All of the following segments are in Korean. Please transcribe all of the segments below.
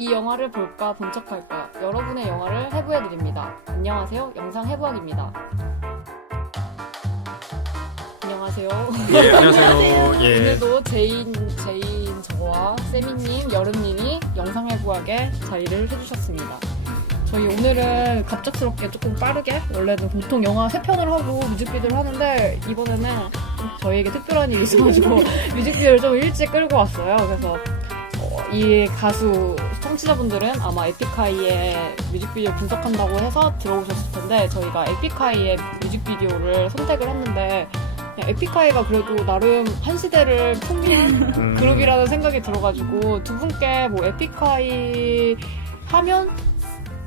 이 영화를 볼까 본 척할까 여러분의 영화를 해부해드립니다. 안녕하세요. 영상 해부학입니다. 안녕하세요. 예, 안녕하세요. 예. 오늘도 제인 저와 세미님, 여름님이 영상 해부학에 자리를 해주셨습니다. 저희 오늘은 갑작스럽게 조금 빠르게, 원래는 보통 영화 3편을 하고 뮤직비디오를 하는데 이번에는 저희에게 특별한 일이 있어가지고 뮤직비디오를 좀 일찍 끌고 왔어요. 그래서 이 가수 청취자분들은 아마 에픽하이의 뮤직비디오 분석한다고 해서 들어오셨을 텐데, 저희가 에픽하이의 뮤직비디오를 선택을 했는데 그냥 에픽하이가 그래도 나름 한 시대를 풍미한 그룹이라는 생각이 들어가지고 두 분께 뭐 에픽하이 하면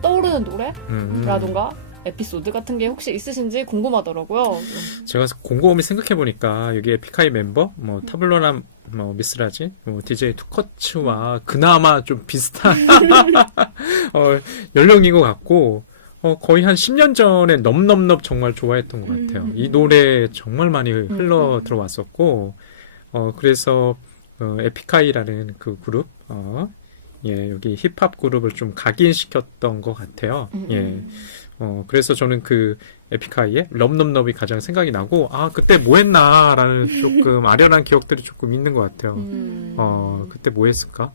떠오르는 노래라던가 에피소드 같은 게 혹시 있으신지 궁금하더라고요. 제가 곰곰이 생각해보니까 여기 에픽하이 멤버, 타블로나, 미스라지, DJ 투커츠와 그나마 좀 비슷한 연령인 것 같고, 거의 한 10년 전에 넘넘넘 정말 좋아했던 것 같아요. 이 노래 정말 많이 흘러 들어왔었고, 그래서 에픽하이라는 그 그룹, 예, 여기 힙합 그룹을 좀 각인시켰던 것 같아요. 예. 그래서 저는 그 에픽하이의 럼넘넘이 가장 생각이 나고, 그때 뭐 했나라는 조금 아련한 기억들이 조금 있는 것 같아요. 그때 뭐 했을까?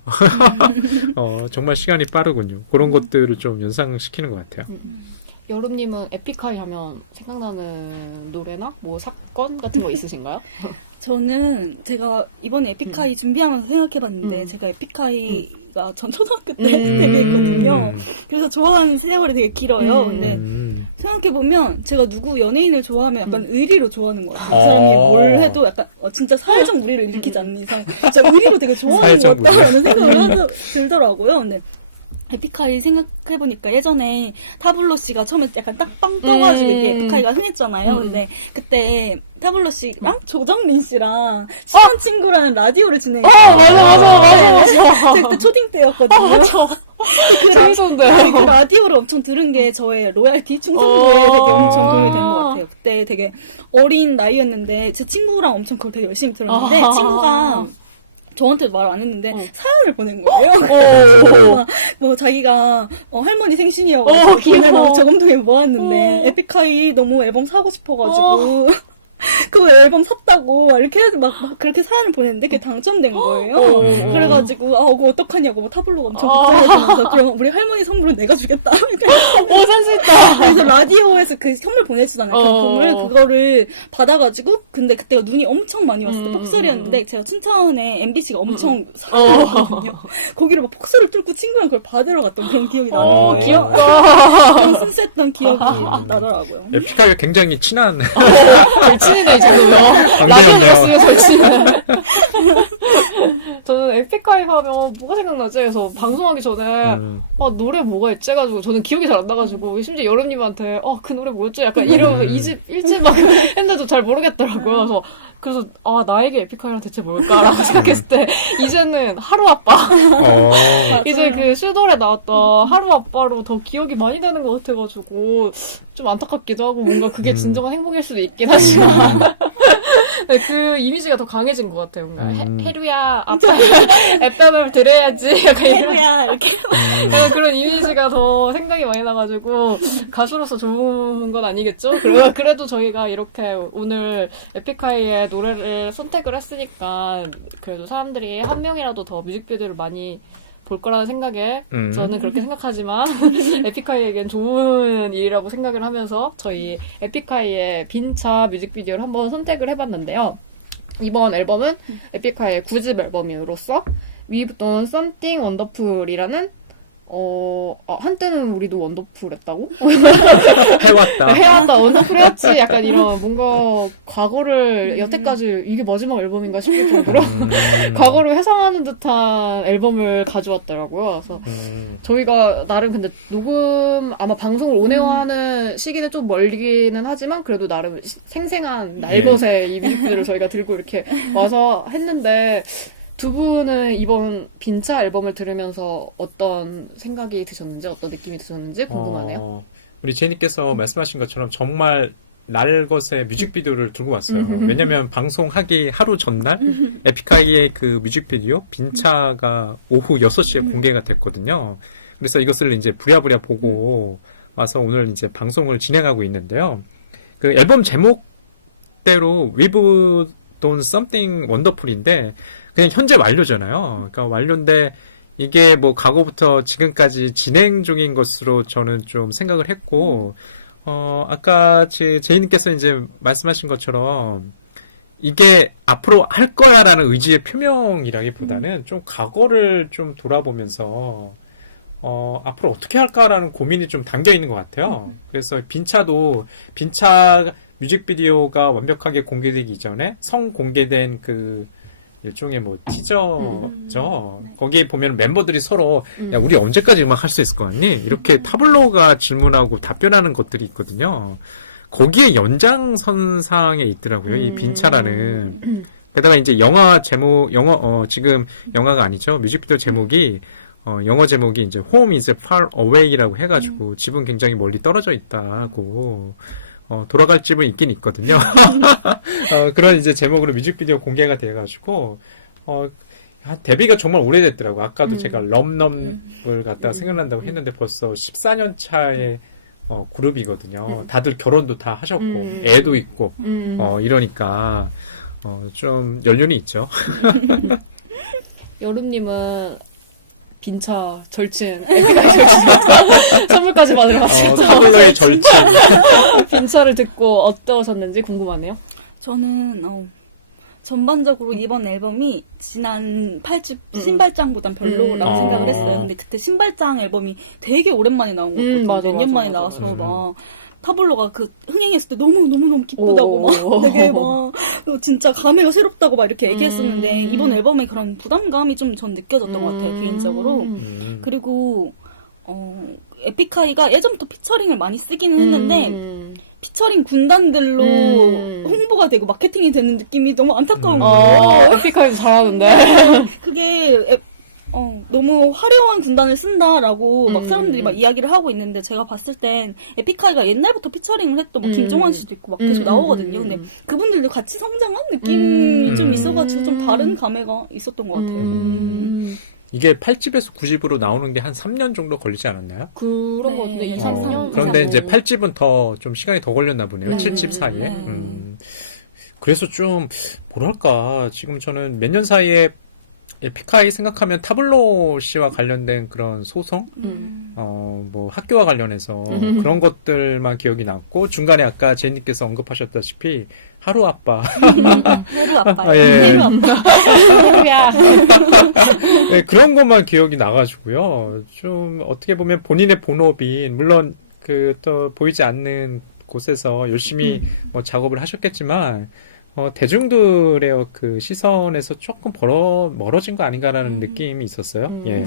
정말 시간이 빠르군요. 그런 것들을 좀 연상시키는 것 같아요. 여름님은 에픽하이 하면 생각나는 노래나 뭐 사건 같은 거 있으신가요? 저는 제가 이번에 에픽하이 준비하면서 생각해봤는데 제가 에픽하이가 전 초등학교 때 데뷔했거든요. 그래서 좋아하는 세월이 되게 길어요. 근데 생각해보면 제가 누구 연예인을 좋아하면 약간 의리로 좋아하는 것 같아요. 그 사람이 뭘 해도 약간 진짜 사회적 무리를 일으키지 않는 이상 진짜 의리로 되게 좋아하는 것 같다라는 생각을 들더라고요. 근데 에픽하이 생각해보니까 예전에 타블로 씨가 처음에 약간 딱 빵 떠가지고 이게 에픽하이가 흥했잖아요. 근데 그때 타블로 씨랑 조정린 씨랑 친한 친구라는 라디오를 진행했어요. 맞아. 제가 그때 초딩 때였거든요. 재밌었는데. 그 라디오를 엄청 들은 게 저의 로얄티 충성도에 되게 엄청 도움이 된 것 같아요. 그때 되게 어린 나이였는데 제 친구랑 엄청 그걸 되게 열심히 들었는데 친구가 저한테 말 안 했는데 사연을 보낸 거예요. 뭐 자기가 할머니 생신이어가지고 귀여워. 저금통에 모았는데 에픽하이 너무 앨범 사고 싶어가지고 그 앨범 샀다고 이렇게 해서 막 그렇게 사연을 보냈는데 그게 당첨된 거예요. 그래가지고 그거 어떡하냐고 뭐 타블로가 엄청 걱정해주면서 그럼 우리 할머니 선물은 내가 주겠다. 센스 있다. 그래서 라디오에서 그 선물 보내주잖아요. 경품을 그거를 받아가지고 근데 그때가 눈이 엄청 많이 왔을 때 폭설이었는데 제가 춘천에 MBC가 엄청 사거든요. 거기를 막 폭설을 뚫고 친구랑 그걸 받으러 갔던 그런 기억이 나는 거예요. 귀엽다. 그런 순수했던 기억이 나더라고요. 에픽하이가 굉장히 친한 절친이네, 이 정도면. 라디오 들었으면 절친이네. 저는 에픽하이 하면 뭐가 생각나지? 그래서 방송하기 전에 노래 뭐가 있지? 해가지고 저는 기억이 잘 안 나가지고 심지어 여름님한테 그 노래 뭐였지? 약간 이러면서 2집, 1집 막 했는데도 잘 모르겠더라고요. 그래서 나에게 에픽하이란 대체 뭘까라고 생각했을 때 이제는 하루 아빠. 이제 그 슈돌에 나왔던 하루 아빠로 더 기억이 많이 나는 것 같아가지고 좀 안타깝기도 하고 뭔가 그게 진정한 행복일 수도 있긴 하지만 네, 그 이미지가 더 강해진 것 같아요. 뭔가 해루야 아빠 FM을 들어야지 약간 해루야 이렇게 약간 그런 이미지가 더 생각이 많이 나가지고 가수로서 좋은 건 아니겠죠? 그래도 저희가 이렇게 오늘 에픽하이의 노래를 선택을 했으니까 그래도 사람들이 한 명이라도 더 뮤직비디오를 많이 볼 거라는 생각에 저는 그렇게 생각하지만 에픽하이에겐 좋은 일이라고 생각을 하면서 저희 에픽하이의 빈차 뮤직비디오를 한번 선택을 해봤는데요. 이번 앨범은 에픽하이의 9집 앨범으로서 We've Done Something Wonderful이라는 한때는 우리도 원더풀 했다고? 해왔다, 원더풀 해왔지. 약간 이런 뭔가 과거를 여태까지 이게 마지막 앨범인가 싶을 정도로 과거를 회상하는 듯한 앨범을 가져왔더라고요. 그래서 저희가 나름 근데 녹음 아마 방송을 온에어하는 시기는 좀 멀기는 하지만 그래도 나름 생생한 날것의 이 뮤직비디오를 저희가 들고 이렇게 와서 했는데 두 분은 이번 빈차 앨범을 들으면서 어떤 생각이 드셨는지, 어떤 느낌이 드셨는지 궁금하네요. 우리 제니께서 말씀하신 것처럼 정말 날 것의 뮤직비디오를 들고 왔어요. 왜냐면 방송하기 하루 전날 에픽하이의 그 뮤직비디오 빈차가 오후 6시에 공개가 됐거든요. 그래서 이것을 이제 부랴부랴 보고 와서 오늘 이제 방송을 진행하고 있는데요. 그 앨범 제목대로 We've Done Something Wonderful인데 그냥 현재 완료잖아요. 그러니까 완료인데 이게 뭐 과거부터 지금까지 진행 중인 것으로 저는 좀 생각을 했고, 아까 제이님께서 이제 말씀하신 것처럼 이게 앞으로 할 거야라는 의지의 표명이라기보다는 좀 과거를 좀 돌아보면서 앞으로 어떻게 할까라는 고민이 좀 담겨 있는 것 같아요. 그래서 빈차 뮤직비디오가 완벽하게 공개되기 이전에 공개된 그 일종의 뭐 티저죠. 거기에 보면 멤버들이 서로 야 우리 언제까지 음악 할 수 있을 것 같니? 이렇게 타블로가 질문하고 답변하는 것들이 있거든요. 거기에 연장선상에 있더라고요. 이 빈차라는. 게다가 이제 영화 제목, 지금 영화가 아니죠. 뮤직비디오 제목이 영어 제목이 이제 Home is far away라고 해가지고 집은 굉장히 멀리 떨어져 있다고. 돌아갈 집은 있긴 있거든요. 그런 이제 제목으로 뮤직비디오 공개가 돼가지고, 데뷔가 정말 오래됐더라고. 아까도 제가 럼넘을 갖다가 생각난다고 했는데 벌써 14년 차의 그룹이거든요. 다들 결혼도 다 하셨고, 애도 있고, 이러니까, 좀 연륜이 있죠. 여름님은 빈차 절친, 에픽하이 절친 선물까지 받으러 가시죠. 타블로의 절친. 빈차를 듣고 어떠셨는지 궁금하네요. 저는 전반적으로 이번 앨범이 지난 8집 신발장보단 별로라고 생각을 했어요. 근데 그때 신발장 앨범이 되게 오랜만에 나온 거거든요. 맞아, 몇 년 만에 맞아. 나와서 막 타블로가 그 흥행했을 때 너무 기쁘다고 막 되게 막 진짜 감회가 새롭다고 막 이렇게 얘기했었는데 이번 앨범에 그런 부담감이 좀 전 느껴졌던 것 같아요, 개인적으로. 그리고 에픽하이가 예전부터 피처링을 많이 쓰기는 했는데 피처링 군단들로 홍보가 되고 마케팅이 되는 느낌이 너무 안타까운 거예요. 에픽하이도 잘하는데. 그게 너무 화려한 군단을 쓴다라고 막 사람들이 막 이야기를 하고 있는데 제가 봤을 땐 에픽하이가 옛날부터 피처링을 했던 뭐 김종환 씨도 있고 막 계속 나오거든요. 근데 그분들도 같이 성장한 느낌이 좀 있어가지고 좀 다른 감회가 있었던 것 같아요. 이게 8집에서 9집으로 나오는 게 한 3년 정도 걸리지 않았나요? 그런 것 같은데, 2, 3년? 그런데 이제 8집은 더 좀 시간이 더 걸렸나 보네요. 7집 사이에. 그래서 좀, 뭐랄까, 지금 저는 몇 년 사이에 에픽하이 생각하면 타블로 씨와 관련된 그런 소송, 뭐 학교와 관련해서 그런 것들만 기억이 남고 중간에 아까 제이님께서 언급하셨다시피 하루 아빠, 해루 아빠예요. 예. 해루 아빠. 하루야. 네, 그런 것만 기억이 나가지고요. 좀 어떻게 보면 본인의 본업인 물론 그 또 보이지 않는 곳에서 열심히 뭐 작업을 하셨겠지만. 대중들의 그 시선에서 조금 멀어진 거 아닌가라는 느낌이 있었어요. 예.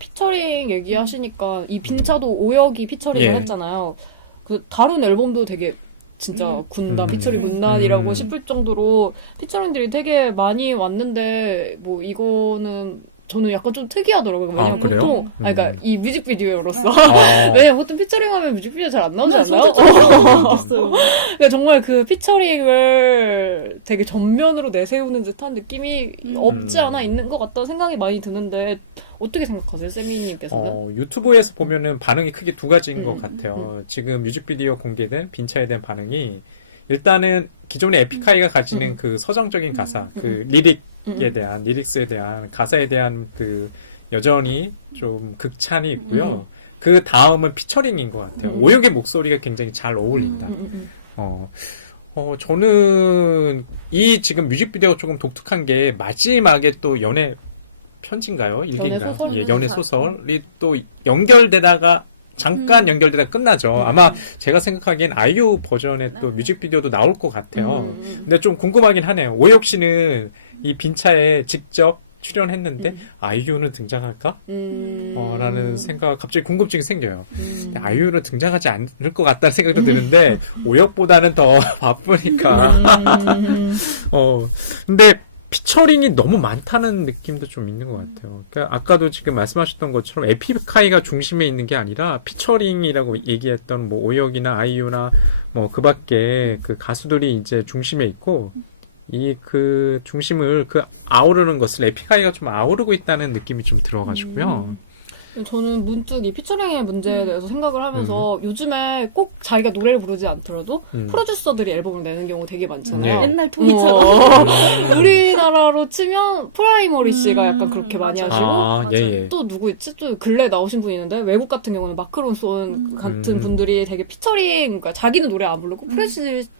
피처링 얘기하시니까 이 빈차도 오혁이 피처링을 예. 했잖아요. 그 다른 앨범도 되게 진짜 군단 피처링 군단이라고 싶을 정도로 피처링들이 되게 많이 왔는데 뭐 이거는 저는 약간 좀 특이하더라고요. 왜냐면 그래요? 보통 그러니까 이 뮤직비디오로서 아. 왜냐면 보통 피처링하면 뮤직비디오 잘 안 나오지 않나요? 없어요. 그러니까 정말 그 피처링을 되게 전면으로 내세우는 듯한 느낌이 없지 않아 있는 것 같다는 생각이 많이 드는데 어떻게 생각하세요, 세미님께서는? 유튜브에서 보면은 반응이 크게 두 가지인 것 같아요. 지금 뮤직비디오 공개된 빈차에 대한 반응이 일단은 기존의 에픽하이가 가지는 그 서정적인 가사, 그 리릭스에 대한 가사에 대한 그 여전히 좀 극찬이 있고요. 그 다음은 피처링인 것 같아요. 오혁의 목소리가 굉장히 잘 어울린다. 저는 이 지금 뮤직비디오가 조금 독특한 게 마지막에 또 연애 편지인가요? 일기인가요? 연애 소설? 예, 연애 소설이 또 연결되다가 잠깐 연결되다 끝나죠. 아마 제가 생각하기엔 아이유 버전의 또 뮤직비디오도 나올 것 같아요. 근데 좀 궁금하긴 하네요. 오혁 씨는 이 빈차에 직접 출연했는데 아이유는 등장할까? 라는 생각, 갑자기 궁금증이 생겨요. 근데 아이유는 등장하지 않을 것 같다는 생각도 드는데 오혁보다는 더 바쁘니까. 근데 피처링이 너무 많다는 느낌도 좀 있는 것 같아요. 그러니까 아까도 지금 말씀하셨던 것처럼 에픽하이가 중심에 있는 게 아니라 피처링이라고 얘기했던 뭐 오혁이나 아이유나 뭐 그 밖에 그 가수들이 이제 중심에 있고 이 그 중심을 그 아우르는 것을 에픽하이가 좀 아우르고 있다는 느낌이 좀 들어가지고요. 저는 문득 이 피처링의 문제에 대해서 생각을 하면서 요즘에 꼭 자기가 노래를 부르지 않더라도 프로듀서들이 앨범을 내는 경우 되게 많잖아요. 네. 옛날 통이처럼. 우리나라로 치면 프라이머리 씨가 약간 그렇게 많이 맞아. 하시고 아, 예, 예. 또 누구 있지? 또 근래 나오신 분이 있는데 외국 같은 경우는 마크론손 같은 분들이 되게 피처링, 그러니까 자기는 노래 안 부르고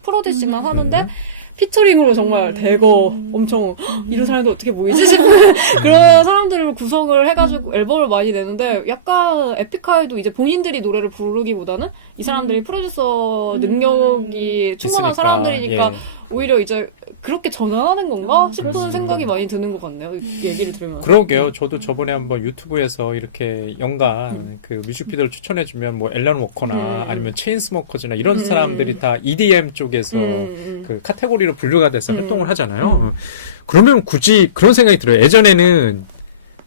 프로듀싱만 하는데 피처링으로 정말 대거 엄청 이런 사람들 어떻게 모이지 싶은 그런 사람들을 구성을 해가지고 앨범을 많이 내는데 약간 에픽하이도 이제 본인들이 노래를 부르기보다는 이 사람들이 프로듀서 능력이 충분한 있으니까, 사람들이니까 예. 오히려 이제 그렇게 전환하는 건가 싶은 그렇습니다. 생각이 많이 드는 것 같네요. 얘기를 들으면서. 그러게요. 저도 저번에 한번 유튜브에서 이렇게 연간 그 뮤직비디오를 추천해주면 뭐 앨런 워커나 아니면 체인스모커즈나 이런 사람들이 다 EDM 쪽에서 그 카테고리로 분류가 돼서 활동을 하잖아요. 그러면 굳이 그런 생각이 들어요. 예전에는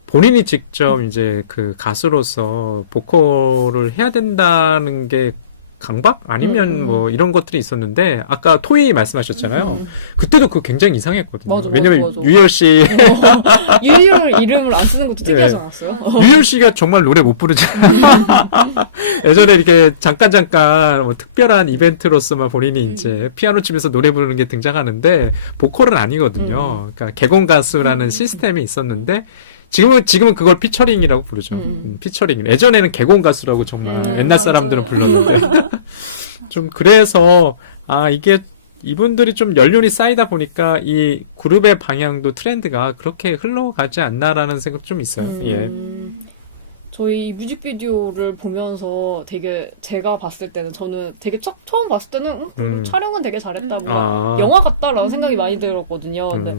본인이 직접 이제 그 가수로서 보컬을 해야 된다는 게 강박? 아니면 뭐 이런 것들이 있었는데 아까 토이 말씀하셨잖아요. 그때도 그거 굉장히 이상했거든요. 맞아, 왜냐면 맞아. 유열 씨 유희열 이름을 안 쓰는 것도 특이하지 네. 않았어요? 유열 씨가 정말 노래 못 부르잖아요. 예전에 이렇게 잠깐 뭐 특별한 이벤트로서만 본인이 이제 피아노 치면서 노래 부르는 게 등장하는데 보컬은 아니거든요. 그러니까 개건 가수라는 시스템이 있었는데 지금은 그걸 피처링이라고 부르죠. 피처링. 예전에는 개건 가수라고 정말 옛날 사람들은 불렀는데 좀 그래서 이게 이분들이 좀 연륜이 쌓이다 보니까 이 그룹의 방향도 트렌드가 그렇게 흘러가지 않나라는 생각 좀 있어요. 예. 저희 뮤직비디오를 보면서 되게 제가 봤을 때는 저는 되게 처음 봤을 때는 촬영은 되게 잘했다. 뭔가 영화 같다라는 생각이 많이 들었거든요. 근데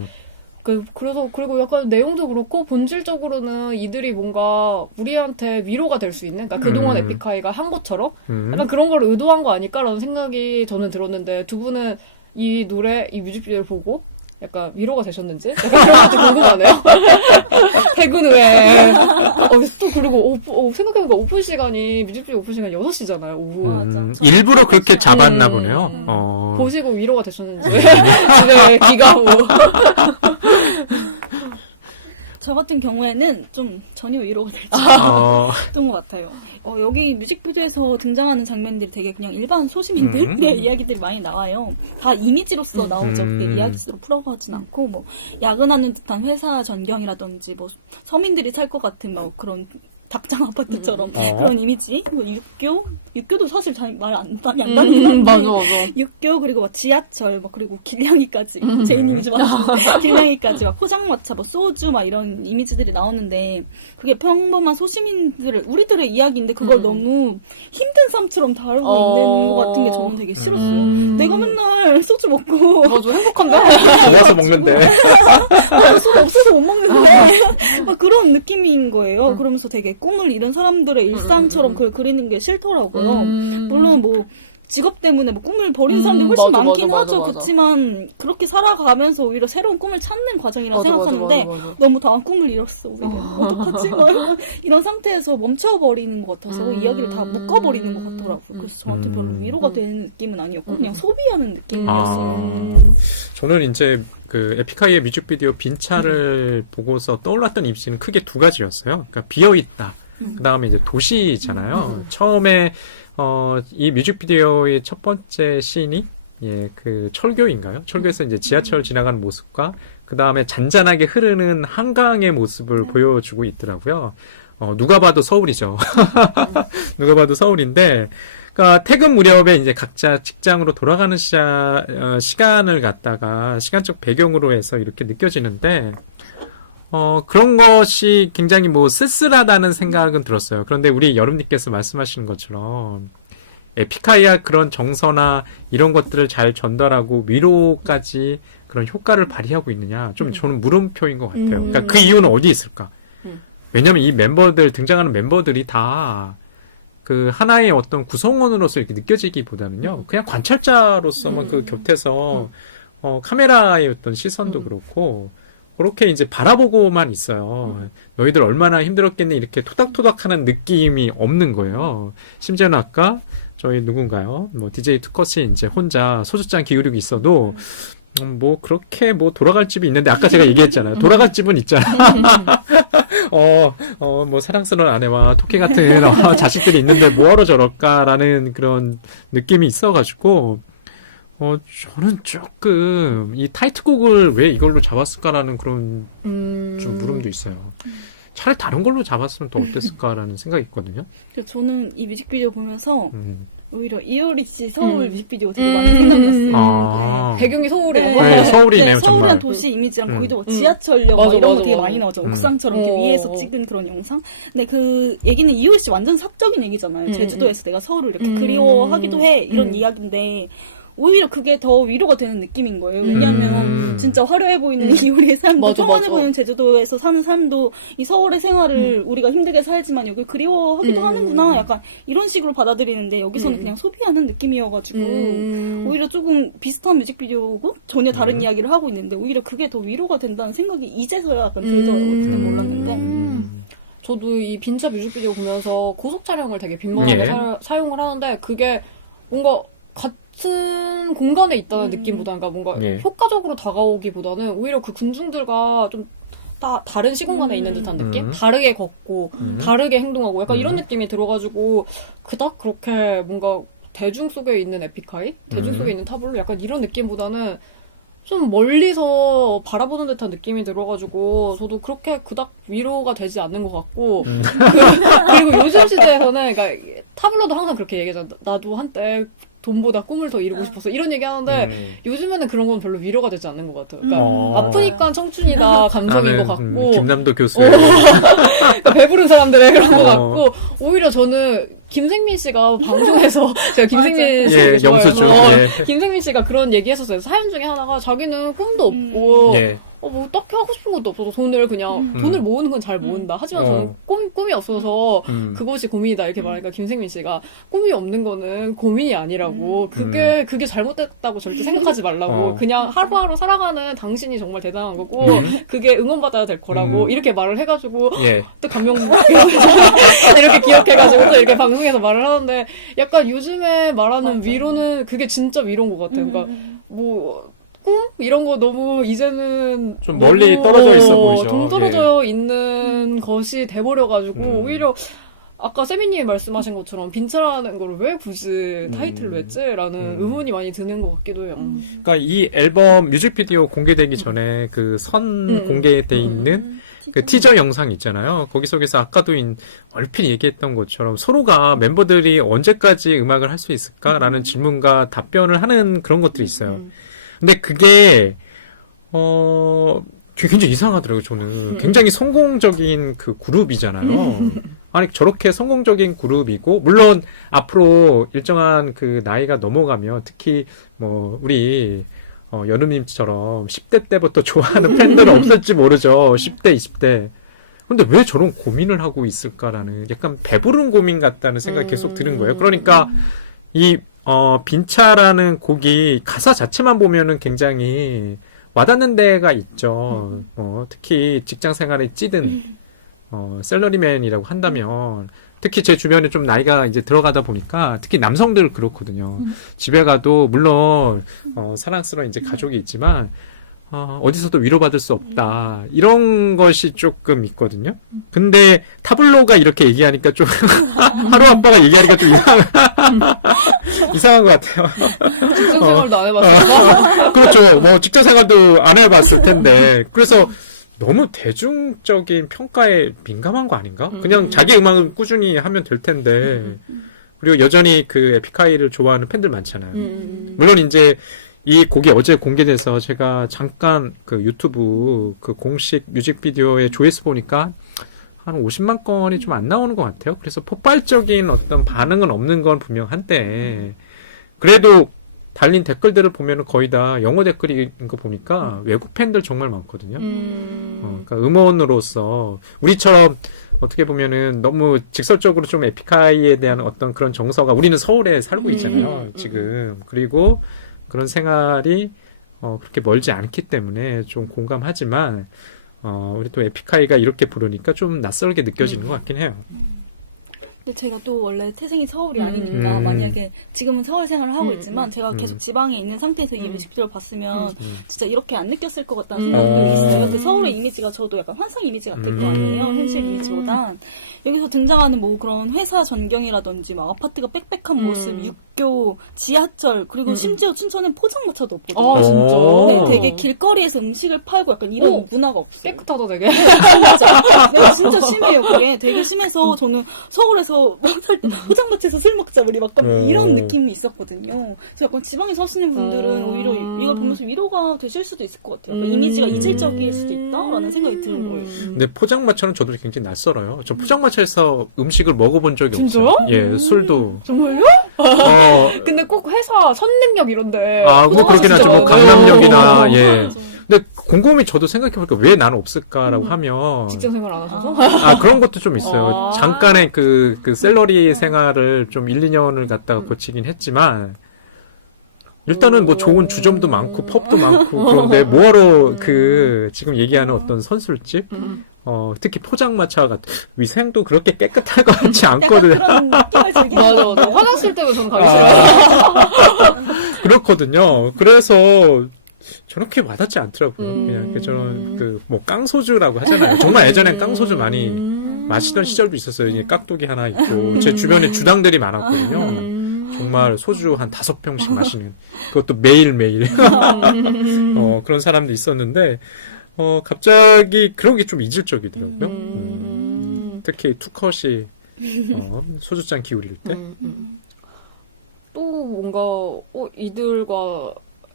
그래서 그리고 약간 내용도 그렇고 본질적으로는 이들이 뭔가 우리한테 위로가 될 수 있는, 그러니까 그동안 에픽하이가 한 것처럼 약간 그런 걸 의도한 거 아닐까라는 생각이 저는 들었는데 두 분은 이 노래, 이 뮤직비디오를 보고 약간 위로가 되셨는지 약간 그런 것도 궁금하네요. 퇴근 후에 또 그리고 생각해보니까 오픈 시간이 뮤직비디오 오픈 시간 6시잖아요 오후. 맞아. 일부러 그렇게 잡았나 보네요. 보시고 위로가 되셨는지 집에 귀가하고. 저 같은 경우에는 좀 전혀 위로가 되지 어, 않았던 것 같아요. 여기 뮤직비디오에서 등장하는 장면들이 되게 그냥 일반 소시민들의 이야기들이 많이 나와요. 다 이미지로서 나오죠. 그게 이야기로 풀어가진 않고 뭐 야근하는 듯한 회사 전경이라든지 뭐 서민들이 살 것 같은 뭐 그런 닭장 아파트처럼 그런 이미지. 뭐 육교도 사실 많이 안 다니긴 한데. 맞아. 육교 그리고 막 지하철 막 그리고 길냥이까지 제인 이미지 맞죠? 길냥이까지 막 포장마차 뭐 소주 막 이런 이미지들이 나오는데 그게 평범한 우리들의 이야기인데 그걸 너무 힘든 삶처럼 다루고 있는 것 같은 게 저는 되게 싫었어요. 내가 맨날 소주 먹고 맞아, 행복한데? 좋아서 먹는데. 술 없어서 못 먹는데 막 그런 느낌인 거예요. 그러면서 되게 꿈을 이룬 사람들의 일상처럼 그걸 그리는 게 싫더라고요. 물론 뭐 직업 때문에 뭐 꿈을 버린 사람들이 훨씬 맞아, 많긴 맞아, 하죠. 맞아. 그렇지만 그렇게 살아가면서 오히려 새로운 꿈을 찾는 과정이라고 생각하는데 맞아. 너무 다한 꿈을 잃었어. 어떡하지? 막 이런 상태에서 멈춰버리는 것 같아서 이야기를 다 묶어버리는 것 같더라고요. 그래서 저한테 별로 위로가 되는 느낌은 아니었고 그냥 소비하는 느낌이었어요. 저는 이제 그 에픽하이의 뮤직비디오 빈차를 보고서 떠올랐던 이미지는 크게 두 가지였어요. 그러니까 비어있다. 그 다음에 이제 도시잖아요. 처음에 이 뮤직비디오의 첫 번째 씬이 그 철교인가요? 철교에서 이제 지하철 지나가는 모습과 그 다음에 잔잔하게 흐르는 한강의 모습을 보여주고 있더라고요. 누가 봐도 서울이죠. 누가 봐도 서울인데, 그러니까 퇴근 무렵에 이제 각자 직장으로 돌아가는 시간을 갖다가 시간적 배경으로 해서 이렇게 느껴지는데, 그런 것이 굉장히 뭐 쓸쓸하다는 생각은 들었어요. 그런데 우리 여름님께서 말씀하시는 것처럼 에픽하이야 그런 정서나 이런 것들을 잘 전달하고 위로까지 그런 효과를 발휘하고 있느냐 좀 저는 물음표인 것 같아요. 그러니까 그 이유는 어디 있을까? 왜냐면 이 등장하는 멤버들이 다 그 하나의 어떤 구성원으로서 이렇게 느껴지기보다는요, 그냥 관찰자로서만 그 곁에서 카메라의 어떤 시선도 그렇고 그렇게 이제 바라보고만 있어요. 너희들 얼마나 힘들었겠니 이렇게 토닥토닥하는 느낌이 없는 거예요. 심지어는 아까 저희 누군가요? 뭐 DJ 투컷이 이제 혼자 소주잔 기울이고 있어도 뭐 그렇게 뭐 돌아갈 집이 있는데 아까 제가 얘기했잖아요. 돌아갈 집은 있잖아. 뭐 사랑스러운 아내와 토끼 같은 자식들이 있는데 뭐하러 저럴까라는 그런 느낌이 있어가지고 저는 조금 이 타이틀곡을 왜 이걸로 잡았을까라는 그런 좀 물음도 있어요. 차라리 다른 걸로 잡았으면 더 어땠을까라는 생각이 있거든요. 저는 이 뮤직비디오 보면서 오히려 이효리 씨 서울 뮤직비디오 되게 많이 생각났어요. 배경이 서울이에요. 네, 서울이네요, 정말. 서울이란 도시 이미지랑 거기도 지하철역 막 이런 거 되게 많이 나오죠. 옥상처럼 이렇게 위에서 찍은 그런 영상. 근데 그 얘기는 이효리 씨 완전 사적인 얘기잖아요. 제주도에서 내가 서울을 이렇게 그리워하기도 해 이런 이야기인데 오히려 그게 더 위로가 되는 느낌인 거예요. 왜냐하면 진짜 화려해 보이는 이효리의 삶도 평안해 보이는 제주도에서 사는 삶도 이 서울의 생활을 우리가 힘들게 살지만 여기 그리워하기도 하는구나. 약간 이런 식으로 받아들이는데 여기서는 그냥 소비하는 느낌이어가지고 오히려 조금 비슷한 뮤직비디오고 전혀 다른 이야기를 하고 있는데 오히려 그게 더 위로가 된다는 생각이 이제서야 약간 들더라고요. 그때는 몰랐는데. 저도 이 빈차 뮤직비디오 보면서 고속 촬영을 되게 빈번하게 사용을 하는데 그게 뭔가 같은 공간에 있다는 느낌보다는 그러니까 뭔가 효과적으로 다가오기보다는 오히려 그 군중들과 좀 다른 시공간에 있는 듯한 느낌? 다르게 걷고 다르게 행동하고 약간 이런 느낌이 들어가지고 그닥 그렇게 뭔가 대중 속에 있는 에픽하이? 대중 속에 있는 타블로? 약간 이런 느낌보다는 좀 멀리서 바라보는 듯한 느낌이 들어가지고 저도 그렇게 그닥 위로가 되지 않는 것 같고 그리고 요즘 시대에서는 그러니까 타블로도 항상 그렇게 얘기하잖아. 나도 한때 돈보다 꿈을 더 이루고 싶어서 이런 얘기 하는데 요즘에는 그런 건 별로 위로가 되지 않는 것 같아요. 그러니까 아프니까 청춘이다 감성인 것 같고 김남도 교수의 그러니까 배부른 사람들의 그런 것 같고 오히려 저는 김생민 씨가 방송에서 제가 김생민 씨를 좋아해서 김생민 씨가 그런 얘기 했었어요. 사연 중에 하나가 자기는 꿈도 없고 뭐 딱히 하고 싶은 것도 없어서 돈을 그냥 돈을 모으는 건 잘 모은다. 하지만 저는 꿈이 없어서 그것이 고민이다 이렇게 말하니까 김생민 씨가 꿈이 없는 거는 고민이 아니라고 그게 잘못됐다고 절대 생각하지 말라고 그냥 하루하루 살아가는 당신이 정말 대단한 거고 그게 응원받아야 될 거라고 이렇게 말을 해가지고 또 감명 이렇게 기억해가지고 또 이렇게 방송에서 말을 하는데 약간 요즘에 말하는 위로는 그게 진짜 위로인 것 같아요. 그러니까 뭐 꿈? 이런 거 너무 이제는 좀 멀리 떨어져 있어 보이죠. 동떨어져 있는 것이 돼버려가지고 오히려 아까 세미님이 말씀하신 것처럼 빈차라는 걸 왜 굳이 타이틀로 했지? 라는 의문이 많이 드는 것 같기도 해요. 그러니까 이 앨범 뮤직비디오 공개되기 전에 그 선 공개돼 있는 그 티저 영상 있잖아요. 거기 속에서 아까도 얼핏 얘기했던 것처럼 서로가 멤버들이 언제까지 음악을 할 수 있을까라는 질문과 답변을 하는 그런 것들이 있어요. 근데 그게 굉장히 이상하더라고요. 저는 굉장히 성공적인 그 그룹이잖아요. 아니 저렇게 성공적인 그룹이고 물론 앞으로 일정한 그 나이가 넘어가면 특히 뭐 우리 여름님처럼 10대 때부터 좋아하는 팬들은 없을지 모르죠. 10대, 20대. 근데 왜 저런 고민을 하고 있을까라는 약간 배부른 고민 같다는 생각이 계속 드는 거예요. 그러니까 이 빈차라는 곡이 가사 자체만 보면은 굉장히 와닿는 데가 있죠. 특히 직장 생활에 찌든, 셀러리맨이라고 한다면, 특히 제 주변에 좀 나이가 이제 들어가다 보니까, 특히 남성들 그렇거든요. 집에 가도, 물론, 사랑스러운 이제 가족이 있지만, 어디서도 위로받을 수 없다. 이런 것이 조금 있거든요. 근데 타블로가 이렇게 얘기하니까 좀 하루 아빠가 얘기하니까 좀 이상한 것 같아요. 직장 생활도 안 해봤어요. 그렇죠. 뭐 직장 생활도 안 해봤을 텐데. 그래서 너무 대중적인 평가에 민감한 거 아닌가? 그냥 자기 음악을 꾸준히 하면 될 텐데. 그리고 여전히 그 에픽하이를 좋아하는 팬들 많잖아요. 물론 이제 이 곡이 어제 공개돼서 제가 잠깐 그 유튜브 그 공식 뮤직비디오의 조회수 보니까 한 50만 건이 좀 안 나오는 것 같아요. 그래서 폭발적인 어떤 반응은 없는 건 분명한데 그래도 달린 댓글들을 보면은 거의 다 영어 댓글인 거 보니까 외국 팬들 정말 많거든요. 그러니까 음원으로서 우리처럼 어떻게 보면은 너무 직설적으로 좀 에픽하이에 대한 어떤 그런 정서가 우리는 서울에 살고 있잖아요. 지금. 그리고 그런 생활이 그렇게 멀지 않기 때문에 좀 공감하지만 우리 또 에픽하이가 이렇게 부르니까 좀 낯설게 느껴지는 것 같긴 해요. 근데 제가 또 원래 태생이 서울이 아니니까 만약에 지금은 서울 생활을 하고 있지만 제가 계속 지방에 있는 상태에서 이 음식들을 봤으면 진짜 이렇게 안 느꼈을 것 같다는 생각이 있어요. 근데 서울의 이미지가 저도 약간 환상 이미지 같을 거 아니에요. 현실 이미지보단. 여기서 등장하는 뭐 그런 회사 전경이라든지 막 아파트가 빽빽한 모습, 육교, 지하철, 그리고 심지어 춘천엔 포장마차도 없거든요. 아, 진짜? 네, 되게 길거리에서 음식을 팔고 약간 이런 문화가 없어요. 깨끗하다 되게. 맞아. 네, 진짜 심해요, 그게. 되게 심해서 저는 서울에서 살 때 포장마차에서 술 먹자, 우리 막 이런 느낌이 있었거든요. 그래서 약간 지방에 사시는 분들은 오히려 이걸 보면서 위로가 되실 수도 있을 것 같아요. 약간 이미지가 이질적일 수도 있다라는 생각이 드는 거예요. 근데 포장마차는 저도 굉장히 낯설어요. 저 포장마차에서 음식을 먹어본 적이 진짜요? 없어요. 예, 술도. 정말요? 근데 꼭 회사 선릉역 이런데. 뭐 그렇긴 하죠. 뭐 강남역이나, 예. 근데 곰곰이 저도 생각해보니까 왜 나는 없을까라고 하면. 직장 생활 안 하셔서? 그런 것도 좀 있어요. 잠깐의 그 샐러리 생활을 좀 1, 2년을 갖다가 거치긴 했지만, 일단은 뭐 좋은 주점도 많고, 펍도 많고, 그런데 뭐하러 지금 얘기하는 어떤 선술집? 특히 포장마차 같은, 위생도 그렇게 깨끗할 것 같지 않거든요. 그런 느낌을 즐기는 맞아, 맞아. 화장실 때문에 저는 가기 싫어요. 그렇거든요. 그래서, 저렇게 와닿지 않더라고요. 그냥 저는 뭐 깡소주라고 하잖아요. 정말 예전엔 깡소주 많이 마시던 시절도 있었어요. 이게 깍두기 하나 있고 제 주변에 주당들이 많았거든요. 정말 소주 한 5병씩 마시는 그것도 매일매일 그런 사람도 있었는데 갑자기 그런 게 좀 이질적이더라고요. 특히 투컷이 소주잔 기울일 때. 또 뭔가 이들과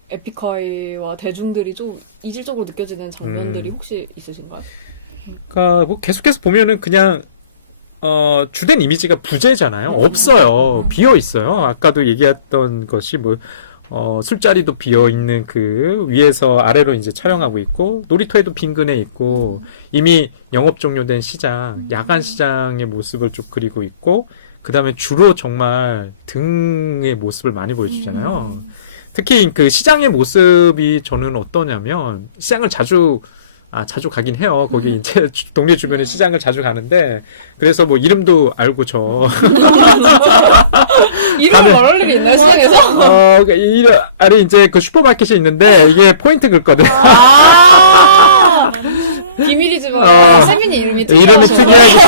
에픽하이와 대중들이 좀 이질적으로 느껴지는 장면들이 혹시 있으신가요? 그러니까 뭐 계속해서 보면은 그냥 주된 이미지가 부재잖아요. 없어요. 비어 있어요. 아까도 얘기했던 것이 뭐 술자리도 비어 있는 그 위에서 아래로 이제 촬영하고 있고 놀이터에도 빈근해 있고 이미 영업 종료된 시장, 야간 시장의 모습을 좀 그리고 있고 그다음에 주로 정말 등의 모습을 많이 보여주잖아요. 특히 그 시장의 모습이 저는 어떠냐면 시장을 자주 가긴 해요. 거기 이제 동네 주변에 시장을 자주 가는데 그래서 뭐 이름도 알고 이름을 말할 일이 있나요, 시장에서? 아래 이제 그 슈퍼마켓이 있는데 이게 포인트 긁거든. 비밀이지만 세민이 이름이 특이하기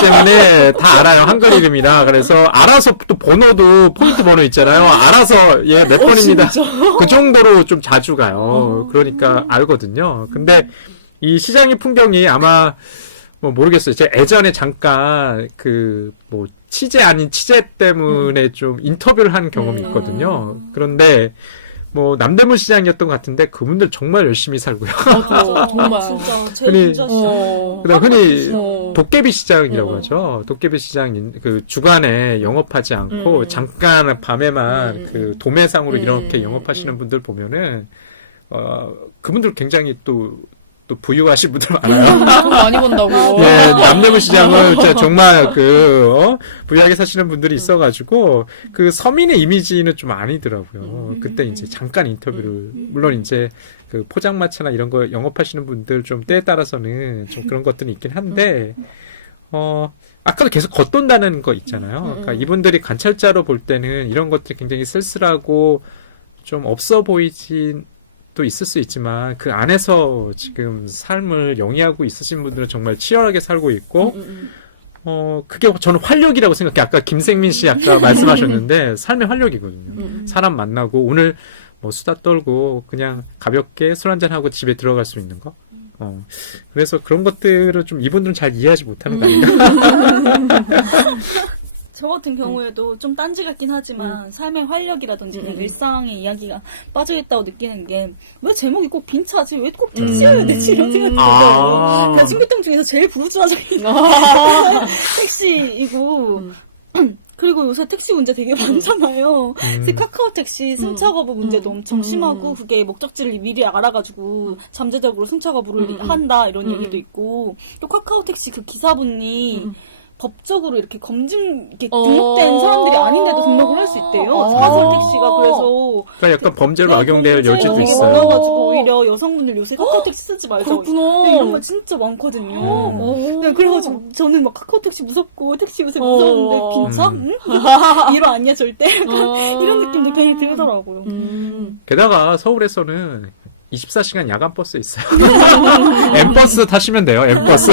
때문에 다 알아요. 한글 이름이라. 그래서 알아서 또 번호도 포인트 번호 있잖아요. 알아서 몇 번입니다. 그 정도로 좀 자주 가요. 그러니까 알거든요. 근데 이 시장의 풍경이 아마 뭐 모르겠어요. 제가 예전에 잠깐 뭐 취재 아닌 취재 때문에 좀 인터뷰를 한 경험이 있거든요. 그런데 뭐 남대문 시장이었던 것 같은데 그분들 정말 열심히 살고요. 정말 진짜 제일 진짜 그다음 흔히 도깨비 시장이라고 하죠. 도깨비 시장 그 주간에 영업하지 않고 잠깐 밤에만 그 도매상으로 이렇게 영업하시는 분들 보면은 그분들 굉장히 또 부유하신 분들 많아요. 돈 많이 번다고. 예, 남대문 시장은 정말 부유하게 사시는 분들이 있어가지고 그 서민의 이미지는 좀 아니더라고요. 그때 이제 잠깐 인터뷰를 물론 이제 그 포장마차나 이런 거 영업하시는 분들 좀 때에 따라서는 좀 그런 것들이 있긴 한데 아까도 계속 겉돈다는 거 있잖아요. 그러니까 이분들이 관찰자로 볼 때는 이런 것들이 굉장히 쓸쓸하고 좀 없어 보이진 또 있을 수 있지만 그 안에서 지금 삶을 영위하고 있으신 분들은 정말 치열하게 살고 있고 그게 저는 활력이라고 생각해요. 아까 김생민 씨 아까 말씀하셨는데 삶의 활력이거든요. 사람 만나고 오늘 뭐 수다 떨고 그냥 가볍게 술 한잔 하고 집에 들어갈 수 있는 거. 그래서 그런 것들을 좀 이분들은 잘 이해하지 못하는 거 아닌가. 저 같은 경우에도 좀 딴지 같긴 하지만 삶의 활력이라든지 일상의 이야기가 빠져있다고 느끼는 게 왜 제목이 꼭 빈차지? 왜 꼭 택시여야 되지? 이런 생각이 들어요. 대중교통 중에서 제일 부르주아적인 택시이고 그리고 요새 택시 문제 되게 많잖아요. 그래서 카카오 택시 승차 거부 문제도 엄청 심하고 그게 목적지를 미리 알아가지고 잠재적으로 승차 거부를 한다 이런 얘기도 있고 또 카카오 택시 그 기사분이 법적으로 이렇게 이렇게 등록된 사람들이 아닌데도 등록을 할 수 있대요. 사설 택시가. 그래서 그러니까 약간 범죄로 악용될 여지도 되게 있어요. 많아가지고 오히려 여성분들 요새 카카오 택시 쓰지 말자. 그렇구나. 네, 이런 거 진짜 많거든요. 네, 그래가지고 저는 막 카카오 택시 무섭고 택시 요새 무서운데 빈차? 응? 이러 아니야 절대. 이런 느낌도 괜히 들더라고요. 게다가 서울에서는 24시간 야간 버스 있어요. M버스 타시면 돼요. M버스.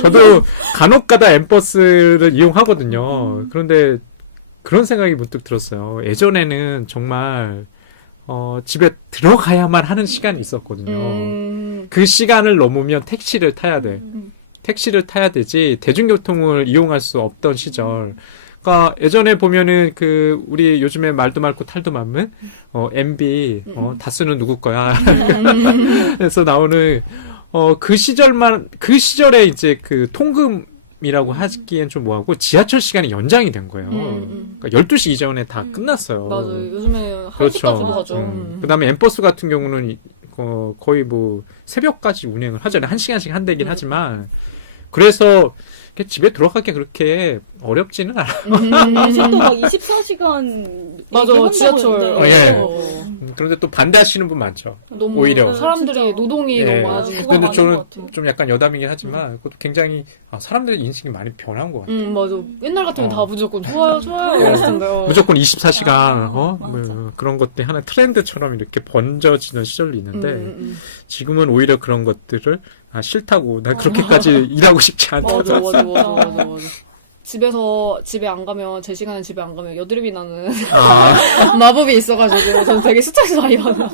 저도 간혹 가다 M버스를 이용하거든요. 그런데 그런 생각이 문득 들었어요. 예전에는 정말 집에 들어가야만 하는 시간이 있었거든요. 그 시간을 넘으면 택시를 타야 돼. 택시를 타야 되지 대중교통을 이용할 수 없던 시절. 그러니까 예전에 보면은 우리 요즘에 말도 많고 탈도 많은 MB 다스는 누구 거야. 그래서 나오는 그 시절에 이제 그 통금이라고 하기엔 좀 뭐하고 지하철 시간이 연장이 된 거예요. 그러니까 12시 이전에 다 끝났어요. 맞아요. 요즘에 1시까지도 그렇죠. 가죠. 그다음에 M버스 같은 경우는 거의 뭐 새벽까지 운행을 하잖아요. 1시간씩 한대긴 하지만 그래서 집에 들어가기 그렇게 어렵지는 않아요. 요새 또 막 24시간 맞아, 지하철. 예. 그런데 또 반대하시는 분 많죠. 너무 오히려. 사람들이 진짜. 노동이 예. 너무 많아지니까. 근데 많은 저는 것 같아요. 좀 약간 여담이긴 하지만 그것도 굉장히 사람들의 인식이 많이 변한 것 같아요. 맞아. 옛날 같으면 다 무조건 좋아요, 좋아요. 이랬을 텐데요. 무조건 24시간 맞아. 그런 것들이 하나의 트렌드처럼 이렇게 번져지는 시절도 있는데 지금은 오히려 그런 것들을 싫다고 난 그렇게까지 일하고 싶지 않다. 맞아. 집에 안 가면, 제 시간에 집에 안 가면 여드름이 나는 마법이 있어가지고, 저는 되게 스트레스 많이 받아.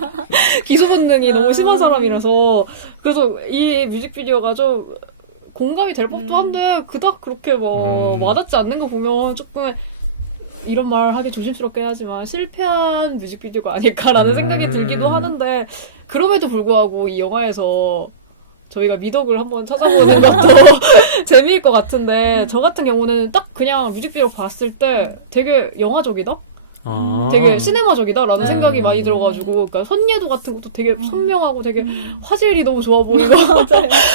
기소 본능이 너무 심한 사람이라서, 그래서 이 뮤직비디오가 좀 공감이 될 법도 한데, 그닥 그렇게 와닿지 않는 거 보면 조금, 이런 말 하기 조심스럽게 하지만 실패한 뮤직비디오가 아닐까라는 생각이 들기도 하는데, 그럼에도 불구하고 이 영화에서 저희가 미덕을 한번 찾아보는 것도 재미일 것 같은데, 저 같은 경우는 딱 그냥 뮤직비디오 봤을 때 되게 영화적이다? 되게 시네마적이다라는 생각이 많이 들어가지고, 그러니까 선예도 같은 것도 되게 선명하고 되게 화질이 너무 좋아 보이고,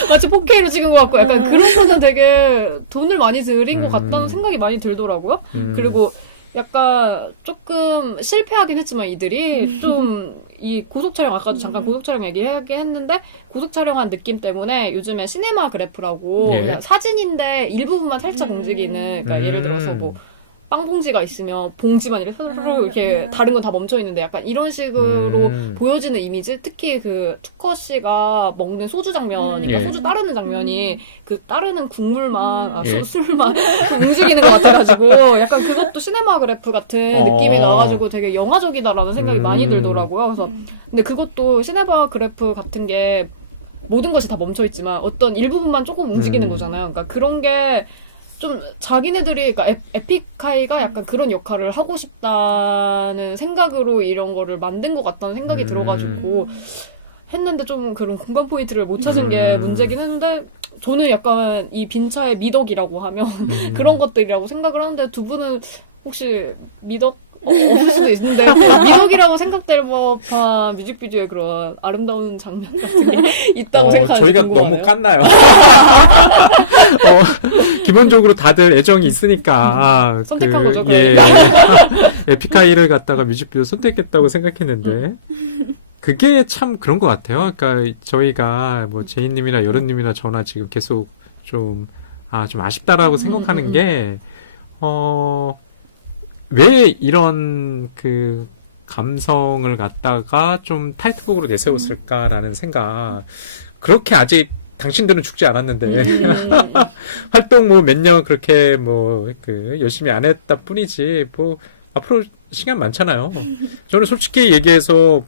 마치 4K로 찍은 것 같고, 약간 그런 거는 되게 돈을 많이 들인 것 같다는 생각이 많이 들더라고요. 그리고 약간 조금 실패하긴 했지만 이들이 좀 이 고속 촬영, 아까도 잠깐 고속 촬영 얘기하긴 했는데, 고속 촬영한 느낌 때문에 요즘에 시네마 그래프라고 그냥 사진인데 일부분만 살짝 움직이는, 그러니까 예를 들어서 뭐 빵봉지가 있으면 봉지만 이렇게 서로 이렇게 다른 건 다 멈춰 있는데 약간 이런 식으로 보여지는 이미지, 특히 그 투커 씨가 먹는 소주 장면이니까 소주 따르는 장면이 그 따르는 국물만 술만 움직이는 것 같아가지고 약간 그것도 시네마그래프 같은 느낌이 나가지고 되게 영화적이다라는 생각이 많이 들더라고요. 그래서 근데 그것도 시네마그래프 같은 게 모든 것이 다 멈춰 있지만 어떤 일부분만 조금 움직이는 거잖아요. 그러니까 그런 게 좀 자기네들이, 그러니까 에픽하이가 약간 그런 역할을 하고 싶다는 생각으로 이런 거를 만든 것 같다는 생각이 들어가지고 했는데 좀 그런 공감 포인트를 못 찾은 게 문제긴 했는데, 저는 약간 이 빈차의 미덕이라고 하면 그런 것들이라고 생각을 하는데, 두 분은 혹시 미덕 없을 수도 있는데 미덕이라고 생각될 법한 뮤직비디오에 그런 아름다운 장면 같은 게 있다고 생각하는데 저희가 궁금하네요. 너무 깠나요? 기본적으로 다들 애정이 있으니까 선택한 거죠, 에픽하이를 갖다가 뮤직비디오 선택했다고 생각했는데 그게 참 그런 것 같아요. 그러니까 저희가 뭐 제이님이나 여름님이나 저나 지금 계속 좀 아쉽다라고 생각하는 게 왜 이런 그 감성을 갖다가 좀 타이틀곡으로 내세웠을까라는 생각. 그렇게 아직 당신들은 죽지 않았는데 활동 뭐 몇 년 그렇게 열심히 안 했다 뿐이지 앞으로 시간 많잖아요. 저는 솔직히 얘기해서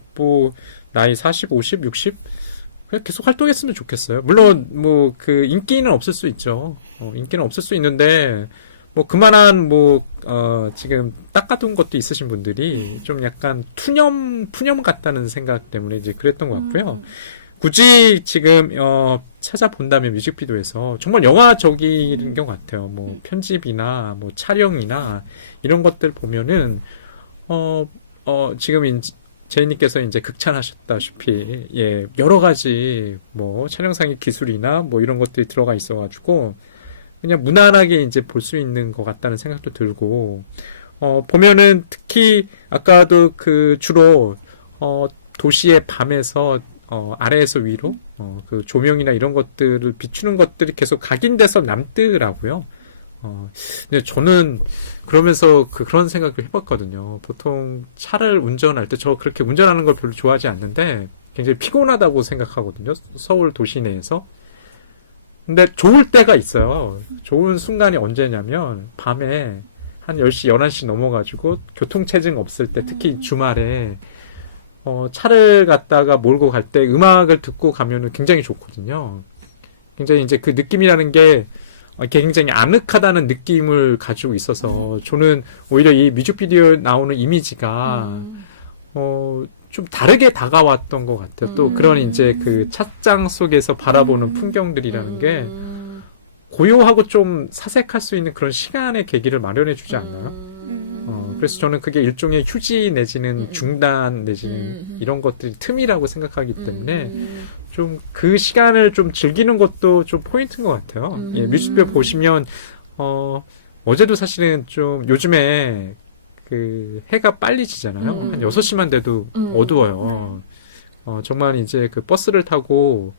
나이 40, 50, 60 그냥 계속 활동했으면 좋겠어요. 물론 인기는 없을 수 있죠. 인기는 없을 수 있는데 그만한 지금 닦아둔 것도 있으신 분들이 좀 약간 푸념 같다는 생각 때문에 이제 그랬던 것 같고요. 굳이 지금 찾아본다면 뮤직비디오에서 정말 영화적인 것 같아요. 편집이나 촬영이나 이런 것들 보면은 지금 제이님께서 이제 극찬하셨다시피 여러 가지 촬영상의 기술이나 이런 것들이 들어가 있어가지고 그냥 무난하게 이제 볼 수 있는 것 같다는 생각도 들고, 보면은 특히 아까도 그 주로, 도시의 밤에서, 아래에서 위로, 그 조명이나 이런 것들을 비추는 것들이 계속 각인돼서 남더라고요. 근데 저는 그러면서 그런 생각을 해봤거든요. 보통 차를 운전할 때 저 그렇게 운전하는 걸 별로 좋아하지 않는데 굉장히 피곤하다고 생각하거든요. 서울 도시 내에서. 근데 좋을 때가 있어요. 좋은 순간이 언제냐면 밤에 한 10시, 11시 넘어가지고 교통체증 없을 때 특히 주말에 차를 갖다가 몰고 갈 때 음악을 듣고 가면은 굉장히 좋거든요. 굉장히 이제 그 느낌이라는 게 굉장히 아늑하다는 느낌을 가지고 있어서 저는 오히려 이 뮤직비디오에 나오는 이미지가 좀 다르게 다가왔던 것 같아요. 또 그런 이제 그 찻장 속에서 바라보는 풍경들이라는 게 고요하고 좀 사색할 수 있는 그런 시간의 계기를 마련해 주지 않나요? 그래서 저는 그게 일종의 휴지 내지는 중단 내지는 이런 것들이 틈이라고 생각하기 때문에 좀 그 시간을 좀 즐기는 것도 좀 포인트인 것 같아요. 예, 뮤직비디오 보시면 어제도 사실은 좀 요즘에 그 해가 빨리 지잖아요. 한 6시만 돼도 어두워요. 정말 이제 그 버스를 타고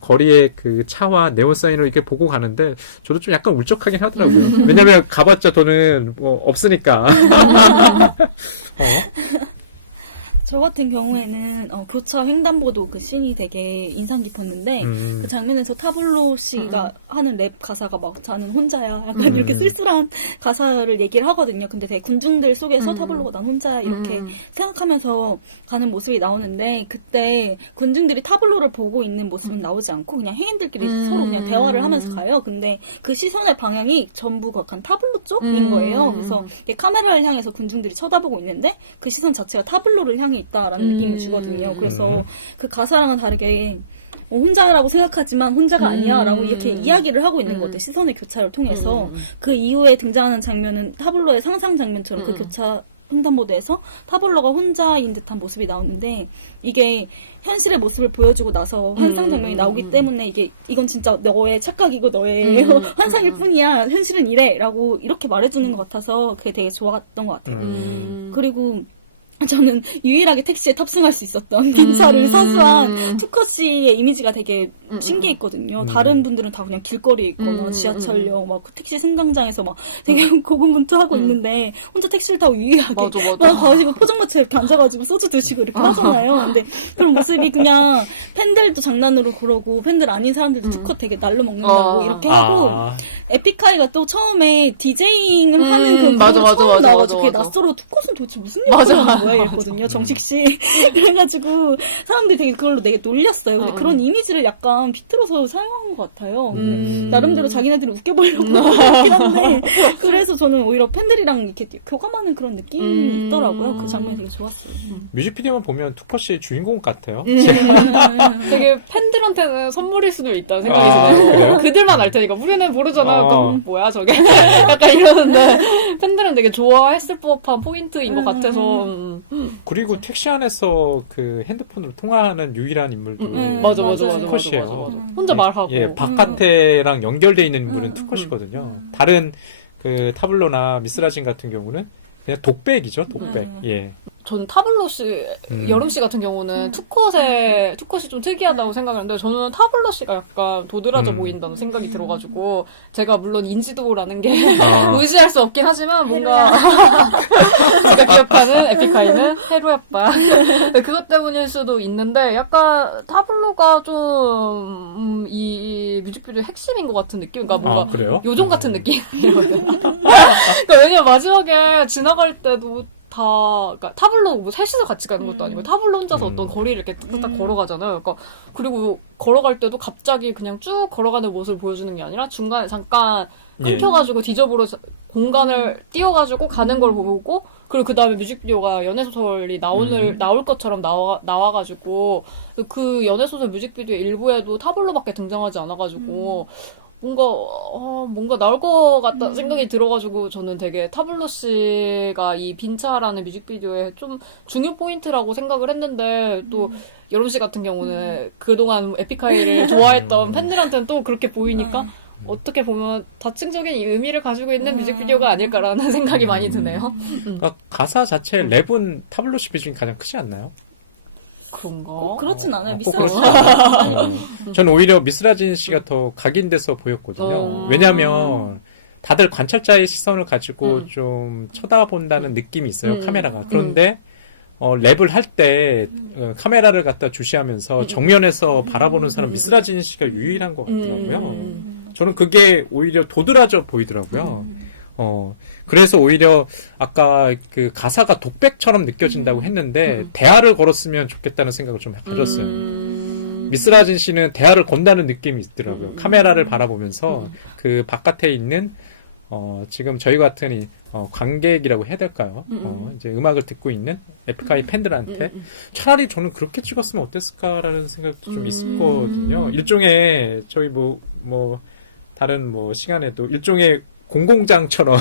거리에 그 차와 네온 사인을 이렇게 보고 가는데 저도 좀 약간 울적하긴 하더라고요. 왜냐면 가봤자 저는 뭐 없으니까. 저 같은 경우에는 교차 횡단보도 그 씬이 되게 인상 깊었는데 그 장면에서 타블로 씨가 하는 랩 가사가 막 자는 혼자야 약간 이렇게 쓸쓸한 가사를 얘기를 하거든요. 근데 되게 군중들 속에서 타블로가 난 혼자야 이렇게 생각하면서 가는 모습이 나오는데 그때 군중들이 타블로를 보고 있는 모습은 나오지 않고 그냥 행인들끼리 서로 그냥 대화를 하면서 가요. 근데 그 시선의 방향이 전부 약간 타블로 쪽인 거예요. 그래서 카메라를 향해서 군중들이 쳐다보고 있는데 그 시선 자체가 타블로를 향해 있다라는 느낌을 주거든요. 그래서 그 가사랑은 다르게 혼자라고 생각하지만 혼자가 아니야 라고 이렇게 이야기를 하고 있는 것 같아요. 시선의 교차를 통해서. 그 이후에 등장하는 장면은 타블로의 상상 장면처럼 그 교차 횡단보도에서 타블로가 혼자인 듯한 모습이 나오는데 이게 현실의 모습을 보여주고 나서 환상 장면이 나오기 때문에 이건 진짜 너의 착각이고 너의 환상일 뿐이야. 현실은 이래 라고 이렇게 말해주는 것 같아서 그게 되게 좋았던 것 같아요. 그리고 저는 유일하게 택시에 탑승할 수 있었던 경찰을 사수한 투커 씨의 이미지가 되게 신기했거든요. 다른 분들은 다 그냥 길거리에 있거나 지하철역, 막 택시 승강장에서 막 되게 고군분투하고 있는데 혼자 택시를 타고 유일하게 막 가시고 포장마차에 이렇게 앉아가지고 소주 드시고 이렇게 하잖아요. 근데 그런 모습이 그냥 팬들도 장난으로 그러고 팬들 아닌 사람들도 투커 되게 날로 먹는다고 이렇게 하고 에픽하이가 또 처음에 디제잉을 하는 그 처음 나와가지고 그게 낯설어 투컷은 도대체 무슨 역할을 하는 거야 이랬거든요. 정식씨. 그래가지고 사람들이 되게 그걸로 되게 놀렸어요. 근데 그런 이미지를 약간 비틀어서 사용한 것 같아요. 나름대로 자기네들을 웃겨보려고 그렇긴 한데 그래서 저는 오히려 팬들이랑 이렇게 교감하는 그런 느낌이 있더라고요. 그 장면이 되게 좋았어요. 뮤직비디오만 보면 투컷이 주인공 같아요. 되게 팬들한테는 선물일 수도 있다는 생각이 드네요. 그들만 알 테니까 우리는 모르잖아요. 뭐야 저게 약간 이러는데 팬들은 되게 좋아했을 법한 포인트인 것 같아서. 그리고 택시 안에서 그 핸드폰으로 통화하는 유일한 인물도 맞아. 투컷이에요. 혼자 말하고. 예, 바깥에랑 연결돼 있는 인물은 투컷이거든요. 다른 그 타블로나 미스라진 같은 경우는 그냥 독백이죠, 독백. 예. 저는 타블로 씨, 여름 씨 같은 경우는 투컷이 좀 특이하다고 생각하는데, 저는 타블로 씨가 약간 도드라져 보인다는 생각이 들어가지고, 제가 물론 인지도라는 게 무시할 수 없긴 하지만, 뭔가, 제가 기억하는 에픽하이는 해로야빠. 그것 때문일 수도 있는데, 약간 타블로가 좀, 이 뮤직비디오의 핵심인 것 같은 느낌? 그러니까 뭔가, 요정 같은 느낌이거든요. 그러니까 왜냐면 마지막에 지나갈 때도, 그러니까 타블로 뭐 셋이서 같이 가는 것도 아니고 타블로 혼자서 어떤 거리를 이렇게 딱 걸어가잖아요. 그러니까 그리고 걸어갈 때도 갑자기 그냥 쭉 걸어가는 모습을 보여주는 게 아니라 중간에 잠깐 끊겨가지고 디저브로 공간을 띄워가지고 가는 걸 보고 그리고 그 다음에 뮤직비디오가 연애소설이 나올 것처럼 나와가지고 그 연애소설 뮤직비디오 일부에도 타블로밖에 등장하지 않아가지고 뭔가 나올 것 같다 생각이 들어가지고 저는 되게 타블로 씨가 이 빈차라는 뮤직비디오에 좀 중요 포인트라고 생각을 했는데 또 여름 씨 같은 경우는 그동안 에픽하이를 좋아했던 팬들한테는 또 그렇게 보이니까 어떻게 보면 다층적인 의미를 가지고 있는 뮤직비디오가 아닐까라는 생각이 많이 드네요. 그러니까 가사 자체 랩은 타블로시 비중이 가장 크지 않나요? 그런가? 그렇진 않아요. 꼭 미스라지. 그렇지. 저는 오히려 미스라진 씨가 더 각인돼서 보였거든요. 왜냐하면 다들 관찰자의 시선을 가지고 좀 쳐다본다는 느낌이 있어요. 카메라가. 그런데 랩을 할 때 카메라를 갖다 주시하면서 정면에서 바라보는 사람 미스라진 씨가 유일한 것 같더라고요. 저는 그게 오히려 도드라져 보이더라고요. 그래서 오히려 아까 그 가사가 독백처럼 느껴진다고 했는데 대화를 걸었으면 좋겠다는 생각을 좀 가졌어요. 미스라진 씨는 대화를 건다는 느낌이 있더라고요. 카메라를 바라보면서 그 바깥에 있는 지금 저희 같은 이 관객이라고 해야 될까요? 이제 음악을 듣고 있는 에픽하이 팬들한테 차라리 저는 그렇게 찍었으면 어땠을까라는 생각도 좀 있었거든요. 일종의 저희 뭐 다른 뭐 시간에도 일종의 공공장처럼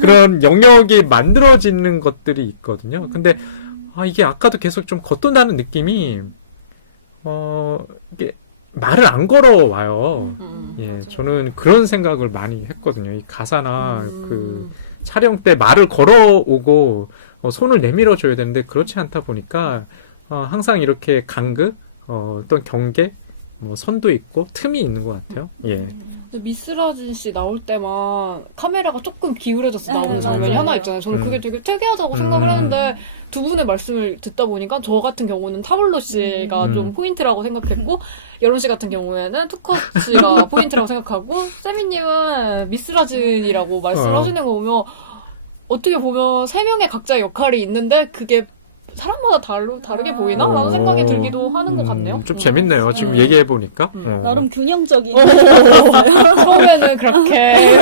그런 영역이 만들어지는 것들이 있거든요. 근데 이게 아까도 계속 좀 겉돈다는 느낌이 이게 말을 안 걸어와요. 예, 저는 그런 생각을 많이 했거든요. 이 가사나 그 촬영 때 말을 걸어오고 손을 내밀어 줘야 되는데 그렇지 않다 보니까 항상 이렇게 간극, 어떤 경계, 뭐 선도 있고 틈이 있는 것 같아요. 예. 미스라진 씨 나올 때만 카메라가 조금 기울어져서 나오는 장면이 맞아요. 하나 있잖아요. 저는 그게 되게 특이하다고 생각을 했는데 두 분의 말씀을 듣다 보니까 저 같은 경우는 타블로 씨가 좀 포인트라고 생각했고 여론 씨 같은 경우에는 투컷 씨가 포인트라고 생각하고 세미님은 미스라진이라고 말씀하시는 거 보면 어떻게 보면 세 명의 각자의 역할이 있는데 그게 사람마다 다르게 보이나? 라는 생각이 들기도 하는 것 같네요. 좀 재밌네요. 지금 얘기해보니까. 나름 균형적인. 처음에는 그렇게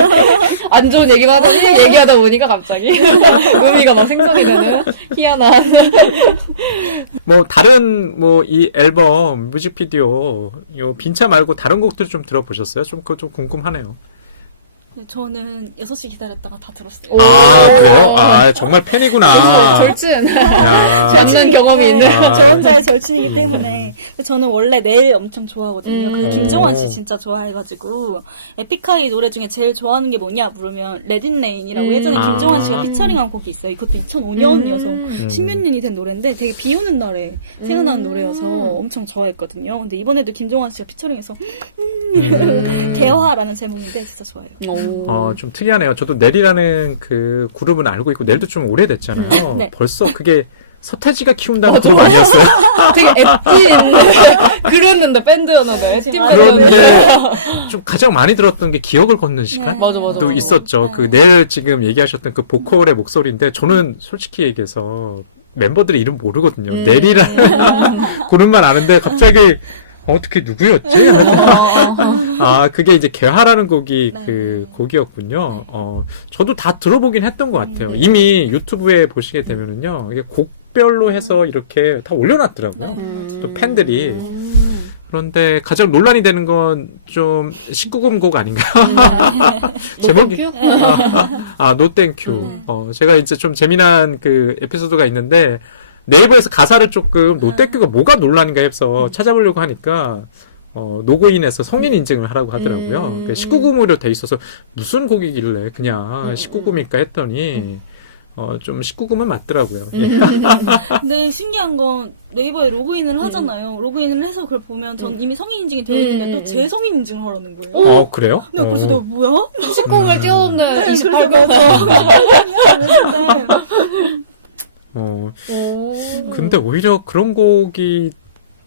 안 좋은 얘기만 하더니 얘기하다 보니까 갑자기 의미가 막 생성이 되는 희한한. 뭐 다른 뭐 이 앨범 뮤직비디오 요 빈차 말고 다른 곡들 좀 들어보셨어요? 좀 그거 좀 궁금하네요. 저는 6시 기다렸다가 다 들었어요. 그래요? 정말 팬이구나. 절친. 야. 잡는 경험이 있는. 저 혼자의 절친이기 때문에. 저는 원래 내일 엄청 좋아하거든요. 근데 김종환 씨 진짜 좋아해가지고 에픽하이 노래 중에 제일 좋아하는 게 뭐냐 물으면 레딘레인이라고 예전에 김종환 씨가 피처링한 곡이 있어요. 이것도 2005년이어서 10몇 년이 된 노래인데 되게 비 오는 날에 생각나는 노래여서 엄청 좋아했거든요. 근데 이번에도 김종환 씨가 피처링해서 개화라는 제목인데 진짜 좋아해요. 좀 특이하네요. 저도 넬이라는 그 그룹은 알고 있고 넬도 좀 오래됐잖아요. 네. 벌써 그게 서태지가 키운다는 그룹 아니었어요? 되게 앱팀. 그랬는데, 밴드였는데, 앱팀 밴드였는데. 그런데 좀 가장 많이 들었던 게 기억을 걷는 시간? 맞아. 또 있었죠. 그 넬 지금 얘기하셨던 그 보컬의 목소리인데 저는 솔직히 얘기해서 멤버들의 이름 모르거든요. 넬이라는 그룹만 아는데 갑자기 어떻게 누구였지? 그게 이제 개화라는 곡이 그 곡이었군요. 저도 다 들어보긴 했던 것 같아요. 이미 유튜브에 보시게 되면은요, 이게 곡별로 해서 이렇게 다 올려놨더라고요. 또 팬들이. 그런데 가장 논란이 되는 건 좀 19금 곡 아닌가요? 제목이? No Thank You. 제가 이제 좀 재미난 그 에피소드가 있는데, 네이버에서 가사를 조금 노떼큐가 뭐가 논란인가 해서 찾아보려고 하니까 로그인해서 성인 인증을 하라고 하더라고요. 19금으로 돼 있어서 무슨 곡이길래 그냥 19금일까 했더니 좀 19금은 맞더라고요. 근데 신기한 건 네이버에 로그인을 하잖아요. 로그인을 해서 그걸 보면 전 이미 성인 인증이 되어 있는데 또 제 성인 인증을 하라는 거예요. 그래요? 근데 그래서 내가 뭐야? 19금을 뛰어넘는 28금. 근데 오히려 그런 곡이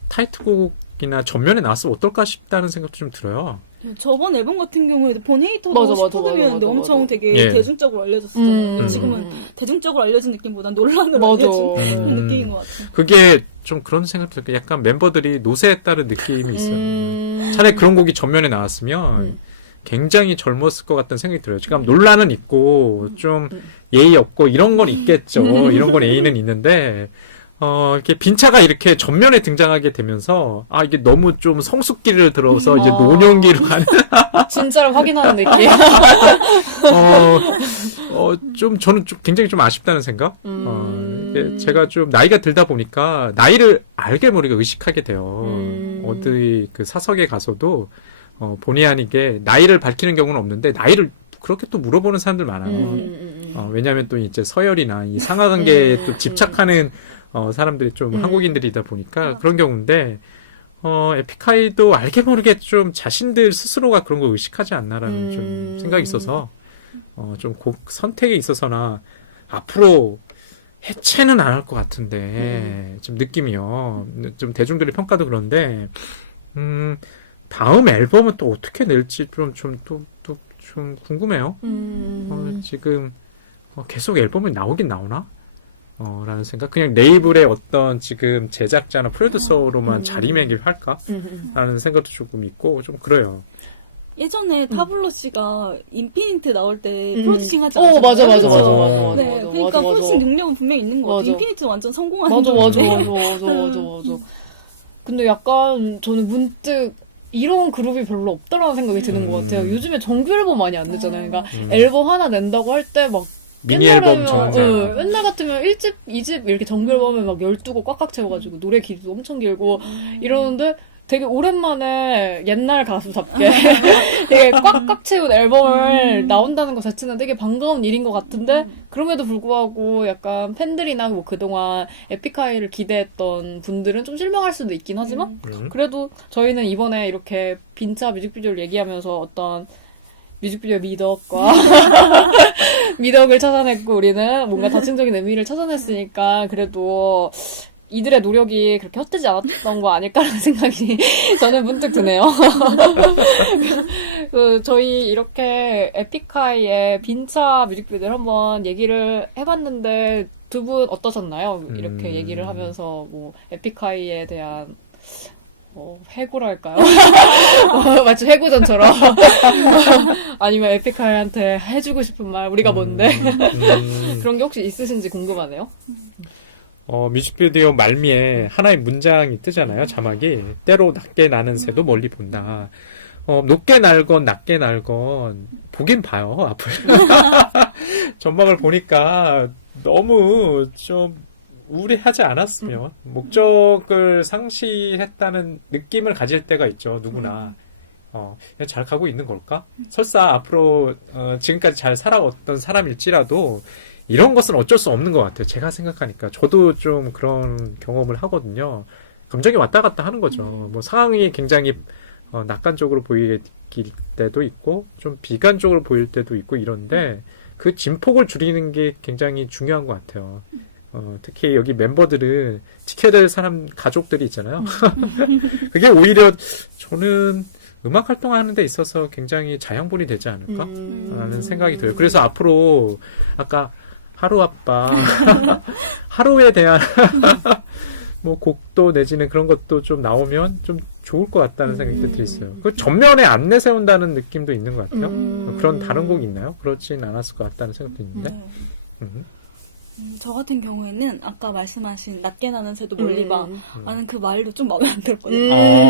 타이틀곡이나 전면에 나왔으면 어떨까 싶다는 생각도 좀 들어요. 저번 앨범 같은 경우에도 본 헤이터도 맞아. 19금이었는데 엄청 되게 예. 대중적으로 알려졌었잖아요. 지금은 대중적으로 알려진 느낌보단 논란으로 맞아. 알려진 느낌인 것 같아요. 그게 좀 그런 생각도 들어요. 약간 멤버들이 노세에 따른 느낌이 있어요. 차라리 그런 곡이 전면에 나왔으면 굉장히 젊었을 것 같다는 생각이 들어요. 지금 논란은 있고 좀 예의 없고 이런 건 있겠죠. 이런 건 예의는 있는데 이렇게 빈차가 이렇게 전면에 등장하게 되면서 이게 너무 좀 성숙기를 들어서 이제 노년기로 가는 진짜를 확인하는 느낌. 좀 저는 좀 굉장히 좀 아쉽다는 생각. 이게 제가 좀 나이가 들다 보니까 나이를 알게 모르게 의식하게 돼요. 어디 그 사석에 가서도 본의 아니게 나이를 밝히는 경우는 없는데 나이를 그렇게 또 물어보는 사람들 많아요. 왜냐하면 또 이제 서열이나 이 상하관계에 또 집착하는 사람들이 좀 한국인들이다 보니까 그런 경우인데 에픽하이도 알게 모르게 좀 자신들 스스로가 그런 걸 의식하지 않나라는 좀 생각이 있어서 좀 선택에 있어서나 앞으로 해체는 안 할 것 같은데 좀 느낌이요. 좀 대중들의 평가도 그런데 다음 앨범은 또 어떻게 낼지 좀 궁금해요. 지금 계속 앨범이 나오긴 나오나? 라는 생각. 그냥 레이블의 어떤 지금 제작자나 프로듀서로만 자리매김할까? 라는 생각도 조금 있고 좀 그래요. 예전에 타블로 씨가 인피니트 나올 때 프로듀싱 하지 않았어요? 맞아. 네, 맞아. 그러니까 프로듀싱 능력은 분명히 있는 것 같아요. 인피니트는 완전 성공한 맞아. 건데. 근데 약간 저는 문득 이런 그룹이 별로 없다라는 생각이 드는 것 같아요. 요즘에 정규 앨범 많이 안 내잖아요. 그러니까 앨범 하나 낸다고 할 때 막 미니 앨범 정도. 옛날 같으면 1집, 2집 이렇게 정규 앨범에 막 12곡 꽉꽉 채워가지고 노래 길이도 엄청 길고 이러는데 되게 오랜만에 옛날 가수답게 되게 꽉꽉 채운 앨범을 나온다는 것 자체는 되게 반가운 일인 것 같은데 그럼에도 불구하고 약간 팬들이나 뭐 그동안 에픽하이를 기대했던 분들은 좀 실망할 수도 있긴 하지만 그래도 저희는 이번에 이렇게 빈차 뮤직비디오를 얘기하면서 어떤 뮤직비디오 미덕과 미덕을 찾아냈고 우리는 뭔가 다층적인 의미를 찾아냈으니까 그래도 이들의 노력이 그렇게 헛되지 않았던 거 아닐까라는 생각이 저는 문득 드네요. 저희 이렇게 에픽하이의 빈차 뮤직비디오를 한번 얘기를 해봤는데 두 분 어떠셨나요? 이렇게 얘기를 하면서 뭐 에픽하이에 대한 해고랄까요? 마치 해고전처럼 아니면 에픽하이한테 해주고 싶은 말 우리가 뭔데 그런 게 혹시 있으신지 궁금하네요. 뮤직비디오 말미에 하나의 문장이 뜨잖아요. 자막이 때로 낮게 나는 새도 멀리 본다. 높게 날건 낮게 날건 보긴 봐요. 앞을 전망을 보니까 너무 좀 우울해하지 않았으면 목적을 상실했다는 느낌을 가질 때가 있죠. 누구나. 그냥 잘 가고 있는 걸까? 설사 앞으로 지금까지 잘 살아왔던 사람일지라도 이런 것은 어쩔 수 없는 것 같아요. 제가 생각하니까. 저도 좀 그런 경험을 하거든요. 감정이 왔다 갔다 하는 거죠. 뭐 상황이 굉장히 낙관적으로 보일 때도 있고 좀 비관적으로 보일 때도 있고 이런데 그 진폭을 줄이는 게 굉장히 중요한 것 같아요. 특히 여기 멤버들은 지켜야 될 사람 가족들이 있잖아요. 그게 오히려 저는 음악 활동하는 데 있어서 굉장히 자양분이 되지 않을까? 라는 생각이 들어요. 그래서 앞으로 아까 하루 아빠 하루에 대한 뭐 곡도 내지는 그런 것도 좀 나오면 좀 좋을 것 같다는 생각이 들었어요. 그 전면에 안 내세운다는 느낌도 있는 것 같아요. 그런 다른 곡이 있나요? 그렇진 않았을 것 같다는 생각도 있는데. 저 같은 경우에는 아까 말씀하신 낮게 나는 새도 멀리 봐 라는 그 말도 좀 마음에 안 들었거든요.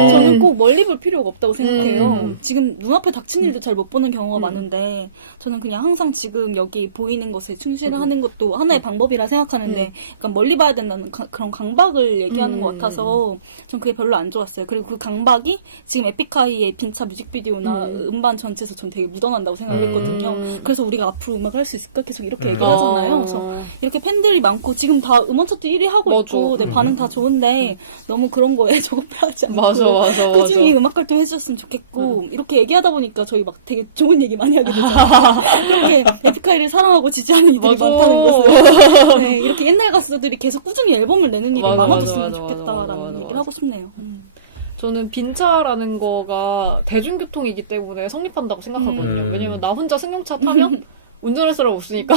저는 꼭 멀리 볼 필요가 없다고 생각해요. 지금 눈앞에 닥친 일도 잘 못 보는 경우가 많은데 저는 그냥 항상 지금 여기 보이는 것에 충실하는 것도 하나의 방법이라 생각하는데 약간 멀리 봐야 된다는 그런 강박을 얘기하는 것 같아서 전 그게 별로 안 좋았어요. 그리고 그 강박이 지금 에픽하이의 빈차 뮤직비디오나 음반 전체에서 전 되게 묻어난다고 생각했거든요. 그래서 우리가 앞으로 음악을 할 수 있을까 계속 이렇게 얘기를 하잖아요. 그래서 이렇게 팬들이 많고 지금 다 음원 차트 1위 하고 있고 내 반응 다 좋은데 너무 그런 거에 조급해하지 않고 맞아. 꾸준히 음악 활동 해주셨으면 좋겠고 이렇게 얘기하다 보니까 저희 막 되게 좋은 얘기 많이 하게 되잖아요. 이렇게 에픽하이를 사랑하고 지지하는 이들이 많다는 것을 네, 이렇게 옛날 가수들이 계속 꾸준히 앨범을 내는 일이 많아졌으면 좋겠다라는 얘기를 하고 싶네요. 저는 빈차라는 거가 대중교통이기 때문에 성립한다고 생각하거든요. 왜냐면 나 혼자 승용차 타면 운전할 사람 없으니까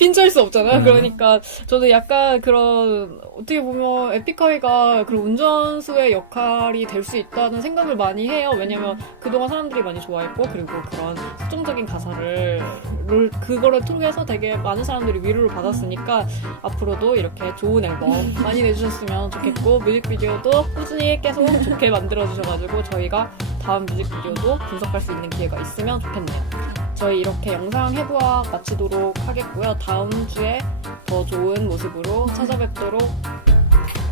빈차일 수 없잖아요. 그러니까 저는 약간 그런 어떻게 보면 에픽하이가 그런 운전수의 역할이 될 수 있다는 생각을 많이 해요. 왜냐면 그동안 사람들이 많이 좋아했고 그리고 그런 특정적인 가사를 그거를 통해서 되게 많은 사람들이 위로를 받았으니까 앞으로도 이렇게 좋은 앨범 많이 내주셨으면 좋겠고 뮤직비디오도 꾸준히 계속 좋게 만들어주셔가지고 저희가 다음 뮤직비디오도 분석할 수 있는 기회가 있으면 좋겠네요. 저희 이렇게 영상 해부학 마치도록 하겠고요. 다음 주에 더 좋은 모습으로 찾아뵙도록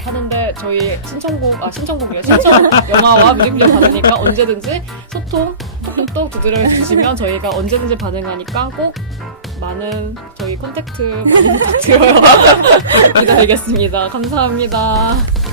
하는데 저희 신청곡이요. 신청 영화와 뮤직비디오 받으니까 언제든지 소통 톡톡톡 두드려 주시면 저희가 언제든지 반응하니까 꼭 많은 저희 콘택트 많이 부탁드려요. 기다리겠습니다. 감사합니다.